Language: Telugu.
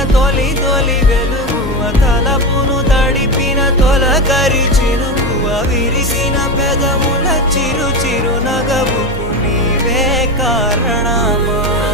తొలి తొలి వెలుగువ తలపును తడిపిన తొలకరి చినుకువ విరిసిన పెదముల చిరు చిరు నగవుకు నీవే కారణమా